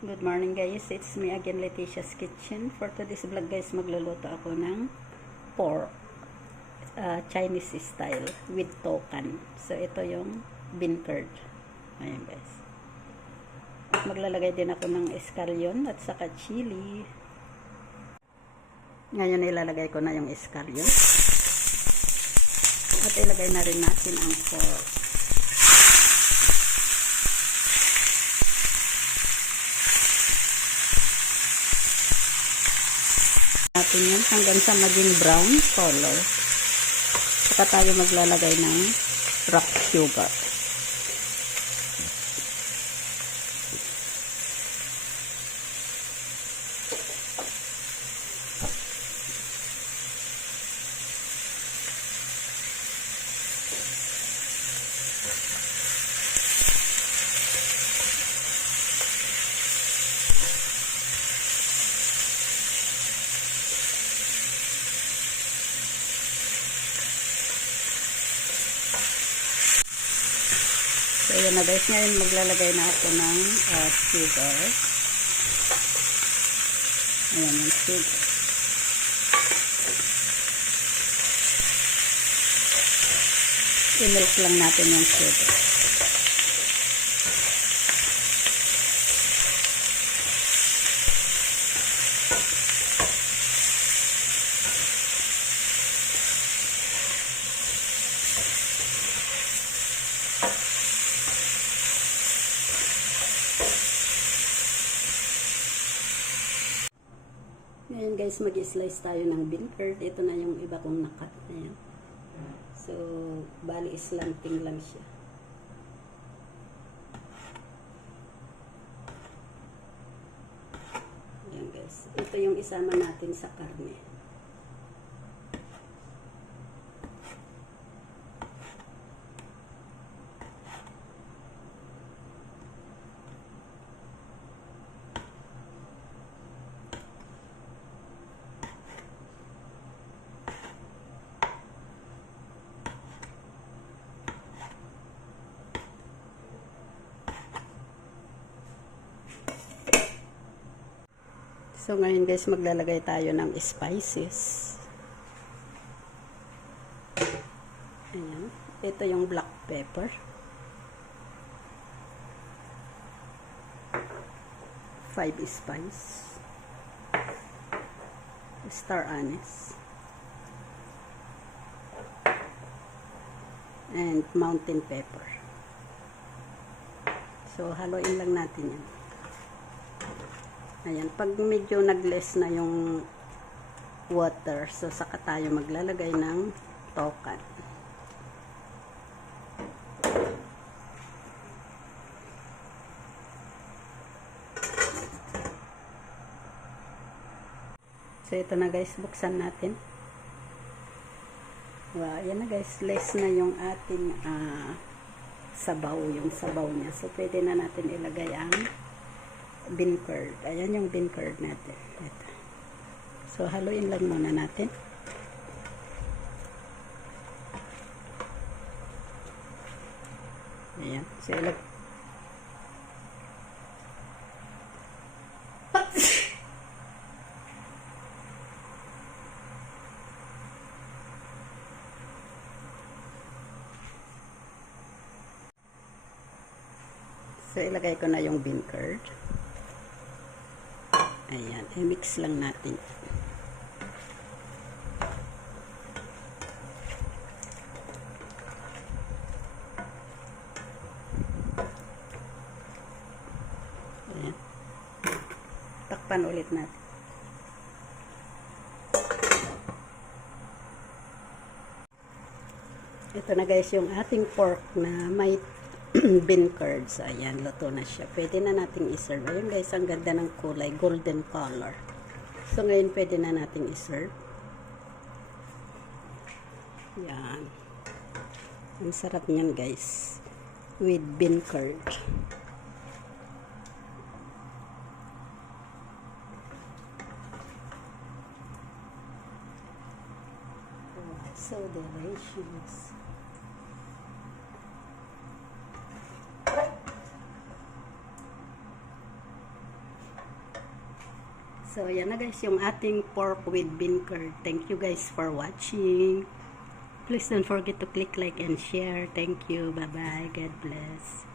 Good morning guys, it's me again, Letitia's Kitchen. For today's vlog guys, magluluto ako ng pork, Chinese style with tokan. So ito yung bean curd. Ayan guys. At maglalagay din ako ng escallion at saka chili. Ngayon ilalagay ko na yung escallion. At ilagay na rin natin ang pork. Natin yan hanggang sa maging brown color. Saka tayo maglalagay ng rock sugar. So, ayan na guys. Ngayon maglalagay na ako ng sugar. Ayan yung sugar. I-milk lang natin yung sugar. Ngayon guys, mag-slice tayo ng bean curd. Ito na yung iba kong nakat. Ayan. So, bali slanting lang siya. Ayan guys. Ito yung isama natin sa karne. So, ngayon guys, maglalagay tayo ng spices. Ayan. Ito yung black pepper. Five spice. Star anise. And mountain pepper. So, haluin lang natin yan. Ayan, pag medyo nag-less na yung water, so saka tayo maglalagay ng tokan. So ito na guys, buksan natin. Wow, ayan na guys, less na yung ating sabaw, yung sabaw niya. So pwede na natin ilagay ang bean curd. Ayan yung bean curd natin. Ito. So, haluin lang muna natin. Ayan. So, ilagay ko na yung bean curd. Ayan, i-mix lang natin. Ayan. Takpan ulit natin. Ito na guys yung ating pork na may bean curds. Ayan, luto na siya. Pwede na nating i-serve. Ayan guys, ang ganda ng kulay, golden color. So ngayon pwede na nating i-serve. Yan. Ang sarap niyan guys. With bean curd. Oh, so delicious. So, yan na guys, yung ating pork with bean curd. Thank you guys for watching. Please don't forget to click like and share. Thank you. Bye-bye. God bless.